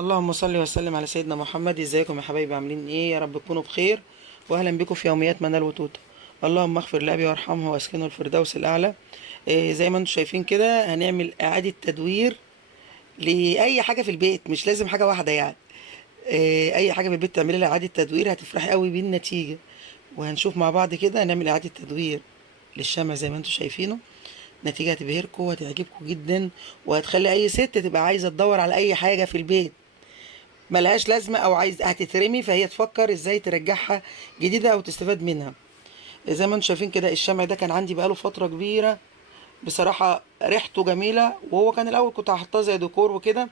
اللهم صل وسلم على سيدنا محمد. ازيكم يا حبايبي؟ عاملين ايه؟ يا رب تكونوا بخير، واهلا بكم في يوميات منال وتوته. اللهم اغفر لابي وارحمه واسكنه الفردوس الاعلى. زي ما انتم شايفين كده هنعمل اعاده تدوير لاي حاجه في البيت، مش لازم حاجه واحده يعني. اي حاجه في البيت تعملي لها اعاده تدوير هتفرحي قوي بالنتيجه. وهنشوف مع بعض كده هنعمل اعاده تدوير للشمع زي ما انتم شايفينه. نتيجه هتبهركم وهتعجبكم جدا، وهتخلي اي ست تبقى عايزه تدور على اي حاجه في البيت ملهاش لازمة أو عايز هتترمي، فهي تفكر ازاي ترجعها جديدة أو تستفاد منها. زي ما انتم شايفين كده الشمع ده كان عندي بقاله فترة كبيرة. بصراحة ريحته جميلة، وهو كان الأول كنت هحطها زي ديكور وكده.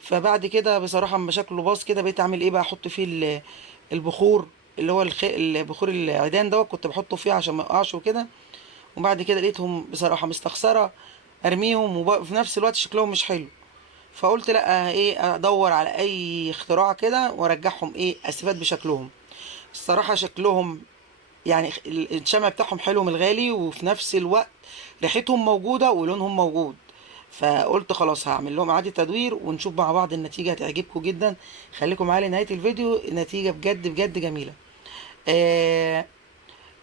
فبعد كده بصراحة اما شكله باظ كده بقيت أعمل ايه بقى، أحط فيه البخور اللي هو البخور العيدان دوت، كنت بحطه فيه عشان ما يقعش وكده. وبعد كده لقيتهم بصراحة مستخسرة ارميهم، وفي نفس الوقت شكلهم مش حلو. فقلت لا، ايه، ادور على اي اختراع كده وارجعهم، ايه، استفاد بشكلهم. الصراحه شكلهم يعني الشمع بتاعهم حلو من الغالي، وفي نفس الوقت ريحتهم موجوده ولونهم موجود. فقلت خلاص هعمل لهم اعاده تدوير ونشوف مع بعض النتيجه هتعجبكم جدا. خليكم معايا لنهايه الفيديو، النتيجه بجد بجد جميله. آه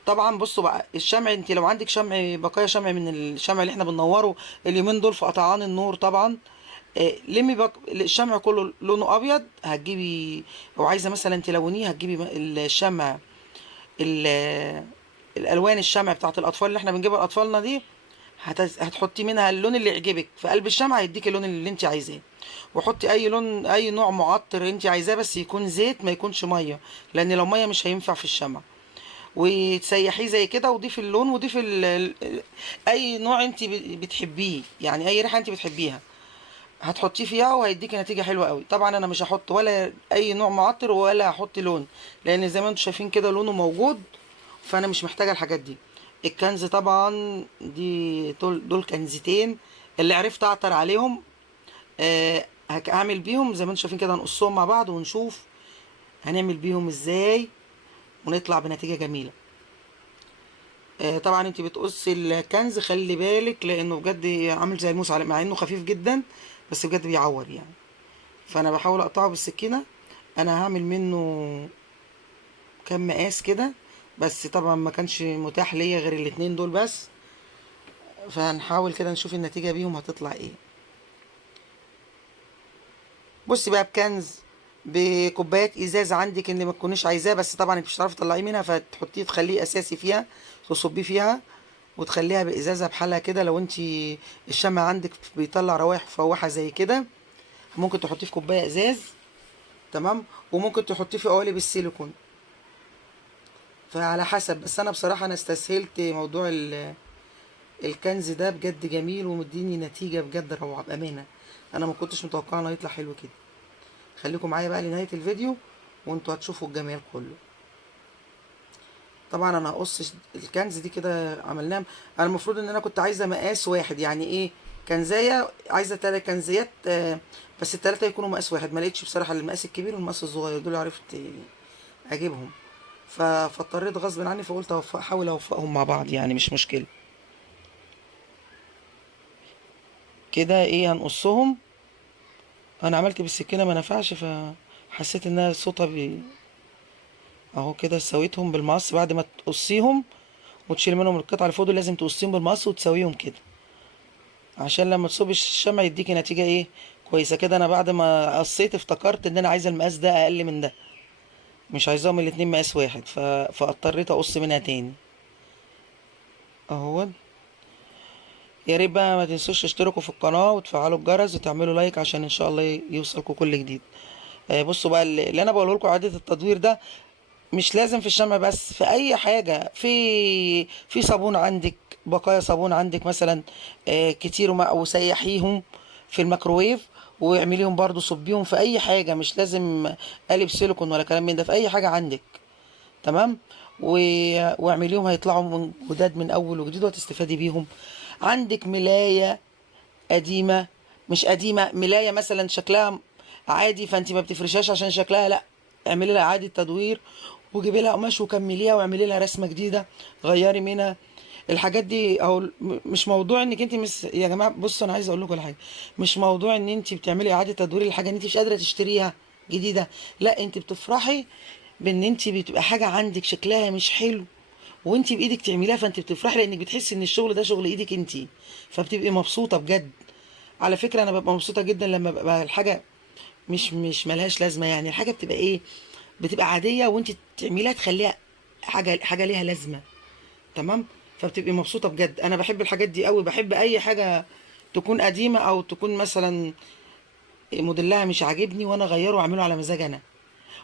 طبعا بصوا بقى الشمع، انت لو عندك شمع، بقايا شمع من الشمع اللي احنا بننوره اليومين دول في قطعان النور طبعا، لمي الشمع كله لونه ابيض. هتجيبي او عايزه مثلا تلونيه، هتجيبي الشمع، الالوان الشمع بتاعت الاطفال اللي احنا بنجيبها لاطفالنا دي. هتحطي منها اللون اللي يعجبك في قلب الشمع، هيديك اللون اللي انت عايزاه. وحطي اي لون، اي نوع معطر انت عايزاه، بس يكون زيت ما يكونش ميه، لان لو ميه مش هينفع في الشمع. وتسيحيه زي كده، وضيفي اللون، وضيفي اي نوع انت بتحبيه، يعني اي ريحه انت بتحبيها هتحطيه فيها وهيديكي نتيجه حلوه قوي. طبعا انا مش هحط ولا اي نوع معطر ولا هحط لون، لان زي ما انتم شايفين كده لونه موجود، فانا مش محتاجه الحاجات دي. الكنز طبعا دول كنزتين اللي عرفت اعطر عليهم. هعمل بيهم زي ما انتم شايفين كده، هنقصهم مع بعض ونشوف هنعمل بيهم ازاي ونطلع بنتيجه جميله. طبعا انت بتقصي الكنز خلي بالك، لانه بجد عامل زي الموس مع انه خفيف جدا، بس بجد بيعور يعني. فانا بحاول اقطعه بالسكينه. انا هعمل منه كام مقاس كده، بس طبعا ما كانش متاح ليا غير الاتنين دول بس. فهنحاول كده نشوف النتيجه بيهم هتطلع ايه. بصي بقى بكنز، بكوبايات ازاز عندك اللي ما تكونيش عايزاه، بس طبعا انت مش هتعرفي تطلعيه منها، فتحطيه تخليه اساسي فيها، تصبيه فيها وتخليها بازازه بحالها كده. لو انت الشمع عندك بيطلع روائح مفوحه زي كده، ممكن تحطيه في كوبايه ازاز. تمام. وممكن تحطيه في قوالب السيليكون، فعلى حسب. بس انا بصراحه انا استسهلت موضوع الكنز ده، بجد جميل ومديني نتيجه بجد روعه بامانه. انا ما كنتش متوقعه انه يطلع حلو كده. خليكم معايا بقى لنهايه الفيديو وانتوا هتشوفوا الجمال كله. طبعا انا هقص الكنز دي كده عملناها. انا المفروض ان انا كنت عايزه مقاس واحد، يعني ايه، كنزايه عايزه 3 كنزيات، بس التلاته يكونوا مقاس واحد. ما لقيتش بصراحه المقاس الكبير والمقاس الصغير دول، عرفت اجيبهم. فاضطريت غصب عني، فقلت احاول اوفقهم مع بعض يعني، مش مشكله. كده ايه هنقصهم. انا عملت بالسكينه ما نفعش، فحسيت انها صوتها اهو كده سويتهم بالمقص. بعد ما تقصيهم وتشيل منهم القطع اللي فوق دول، لازم تقصيهم بالمقص وتسويهم كده، عشان لما تصوب الشمع يديكي نتيجه ايه كويسه كده. انا بعد ما قصيت افتكرت ان انا عايزه المقاس ده اقل من ده، مش عايزاهم الاتنين مقاس واحد، فاضطريت اقص منها تاني اهو. يا ريت بقى ما تنسوش تشتركوا في القناة وتفعلوا الجرس وتعملوا لايك عشان ان شاء الله يوصلكوا كل جديد. بصوا بقى اللي انا بقوله لكم، اعاده التدوير ده مش لازم في الشمع بس، في اي حاجه. في صابون عندك، بقايا صابون عندك مثلا كتير، وسيحيهم في الميكروويف، واعمليهم برضو صبيهم في اي حاجه، مش لازم قالب سيليكون ولا كلام من ده، في اي حاجه عندك. تمام. و... واعمليهم هيطلعوا من جداد من اول وجديد وهتستفادي بيهم. عندك ملايه قديمه، مش قديمه، ملايه مثلا شكلها عادي، فانت ما بتفرشهاش عشان شكلها، لا، اعملي لها اعاده تدوير وجيبي لها قماش وكمليها واعملي لها رسمه جديده، غيري منها. الحاجات دي او مش موضوع انك انت يا جماعه بصوا انا عايزه اقول لكم على حاجه. مش موضوع ان انت بتعملي اعاده تدوير للحاجه ان انت مش قادره تشتريها جديده. لا، انت بتفرحي بان انت بتبقى حاجه عندك شكلها مش حلو وانت بايدك تعمليها، فانت بتفرحي لانك بتحسي ان الشغل ده شغل ايدك انت، فبتبقي مبسوطه بجد. على فكره انا ببقى مبسوطه جدا لما ببقى الحاجه مش ملهاش لازمه، يعني الحاجه بتبقى ايه، بتبقى عاديه وانت تعمليها تخليها حاجه ليها لازمه. تمام. فبتبقي مبسوطه بجد. انا بحب الحاجات دي قوي، بحب اي حاجه تكون قديمه او تكون مثلا موديلها مش عاجبني وانا اغيره واعمله على مزاج انا.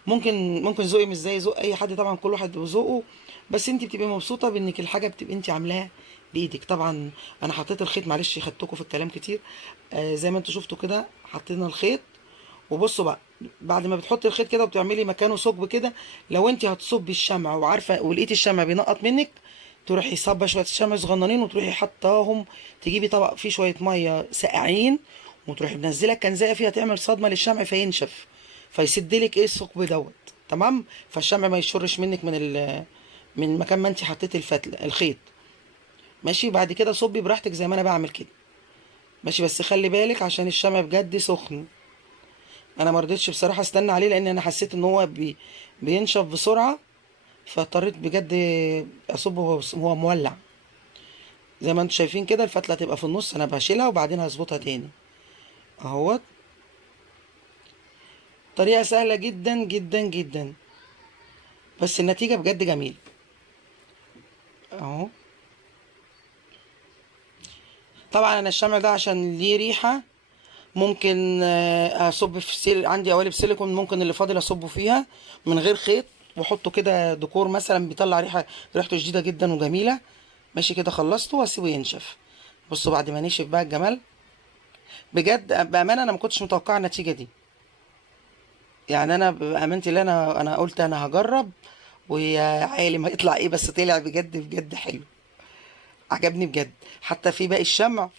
ممكن ذوقي مش زي ذوق اي حد طبعا، كل واحد وذوقه. بس انت بتبقي مبسوطه بانك الحاجه بتبقي انت عاملاها بايدك طبعا. انا حطيت الخيط، معلش خدتكم في الكلام كتير. زي ما انتوا شفتوا كده حطينا الخيط. وبصوا بقى، بعد ما بتحطي الخيط كده وبتعملي مكانه ثقب كده، لو انت هتصبي الشمع وعارفه ولقيتي الشمع بينقط منك، تروحي صابه شويه شمع صغننين وتروحي حطاهم. تجيبي طبق فيه شويه ميه ساقعين وتروحي منزله كنزايه فيها، تعمل صدمه للشمع فينشف، فيسدلك ايه الثقب دوت. تمام. فالشمع ما يشرش منك من مكان ما انت حطيتي الخيط. ماشي. بعد كده صبي براحتك زي ما انا بعمل كده. ماشي. بس خلي بالك عشان الشمع بجد سخن. انا ما رضيتش بصراحه استنى عليه لان انا حسيت ان هو بينشف بسرعه، فاضطريت بجد اصبه وهو مولع. زي ما انتم شايفين كده الفتله هتبقى في النص، انا بشيلها وبعدين هظبطها تاني اهوت. طريقه سهله جدا جدا جدا، بس النتيجه بجد جميله اهو. طبعا انا الشمع ده عشان ليه ريحه ممكن اصب في عندي قوالب سيليكون، ممكن اللي فاضل اصبه فيها من غير خيط واحطه كده ديكور مثلا بيطلع ريحته شديده جدا وجميله. ماشي كده خلصته واسيبه ينشف. بصوا بعد ما نشف بقى الجمال، بجد بامانه انا ما كنتش متوقعه النتيجه دي. يعني انا بامانتي اللي انا قلت انا هجرب ويا عالم هيطلع ايه، بس طلع بجد بجد حلو. عجبني بجد. حتى في باقي الشمع،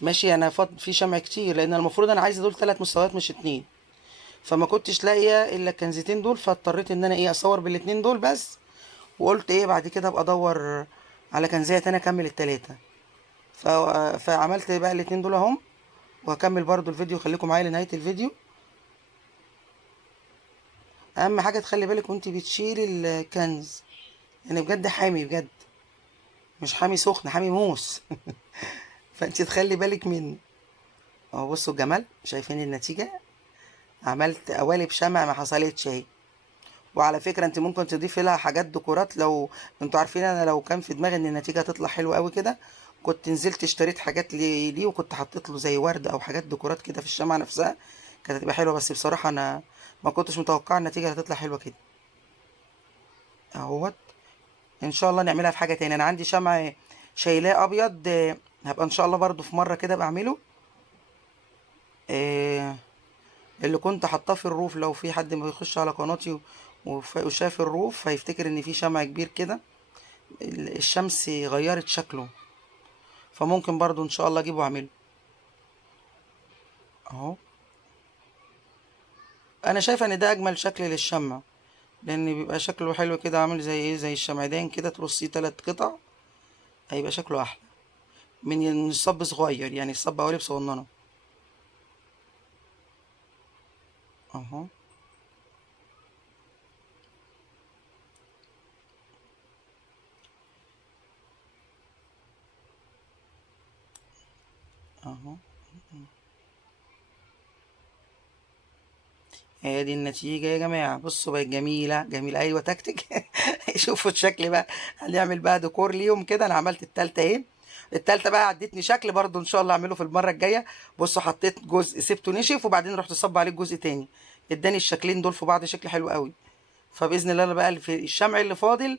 ماشي انا فاض في شمع كتير لان المفروض انا عايزه دول 3 مستويات مش 2، فما كنتش لاقيه الا الكنزتين دول، فاضطريت ان انا ايه اصور بالاتنين دول بس. وقلت ايه بعد كده ابقى ادور على كنزيه تانية اكمل التلاتة. ف... فعملت بقى الاتنين دول اهم. وهكمل برضو الفيديو، خليكم معايا لنهايه الفيديو. اهم حاجه تخلي بالك وانت بتشيلي الكنز، يعني بجد حامي بجد، مش حامي سخن، حامي موس. فانت تخلي بالك منه. اهو بصوا الجمال، شايفين النتيجه. عملت قوالب شمع ما حصلتش اهي. وعلى فكره انت ممكن تضيفي لها حاجات ديكورات، لو انتوا عارفين انا لو كان في دماغي ان النتيجه هتطلع حلوه قوي كده كنت نزلت اشتريت حاجات ليه وكنت حطيت له زي ورد او حاجات ديكورات كده في الشمعة نفسها، كانت هتبقى حلوه. بس بصراحه انا ما كنتش متوقع النتيجه هتطلع حلوه كده اهوت. ان شاء الله نعملها في حاجه تاني. انا عندي شمع شايلاه ابيض، هبقى ان شاء الله برضو في مره كده بعمله. آه، اللي كنت حاطاه في الروف، لو في حد ما يخش على قناتي وشاف الروف هيفتكر ان في شمع كبير كده الشمس غيرت شكله، فممكن برضو ان شاء الله اجيبه واعمله اهو. انا شايفه ان ده اجمل شكل للشمع، لان بيبقى شكله حلو كده عامل زي ايه، زي الشمعدان كده ترصيه 3 قطع، هيبقى شكله احلى من إن الصب صغير، يعني الصب قوالب صغننه اهو. اهو هي دي النتيجة يا جماعة. بصوا بقت جميلة جميلة، أيوة تكتك. شوفوا الشكل بقى. هنعمل بقى ديكور ليهم كده. أنا عملت التالتة أهي. التالتة بقى عدتني شكل برضو إن شاء الله أعمله في المرة الجاية. بصوا حطيت جزء سبته نشف وبعدين رحت صب عليه جزء تاني، اداني الشكلين دول في بعض شكل حلو قوي. فبإذن الله أنا بقى في الشمع اللي فاضل،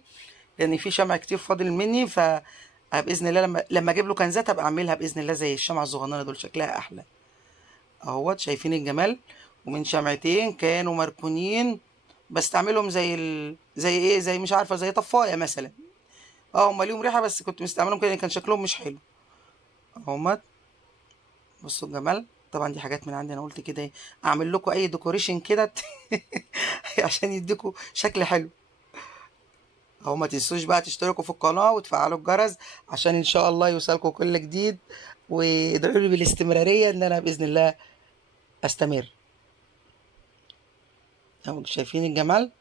لأن في شمع كتير فاضل مني، بإذن الله لما أجيب له كنزات هبقى أعملها بإذن الله زي الشمعة الصغننة دول شكلها أحلى اهوت. شايفين الجمال. ومن شمعتين كانوا مركونين بستعملهم زي ايه، زي مش عارفه زي طفايه مثلا. اه هما ليهم ريحه بس كنت مستعملهم كده كان شكلهم مش حلو اهمت. بصوا الجمال. طبعا دي حاجات من عندي، انا قلت كده ايه اعمل لكم اي ديكوريشن كده عشان يديكوا شكل حلو اهو ما تنسوش بقى تشتركوا في القناة وتفعلوا الجرس عشان ان شاء الله يوصلكوا كل جديد، وادعوا لي بالاستمرارية ان انا بإذن الله استمر. اهو شايفين الجمال.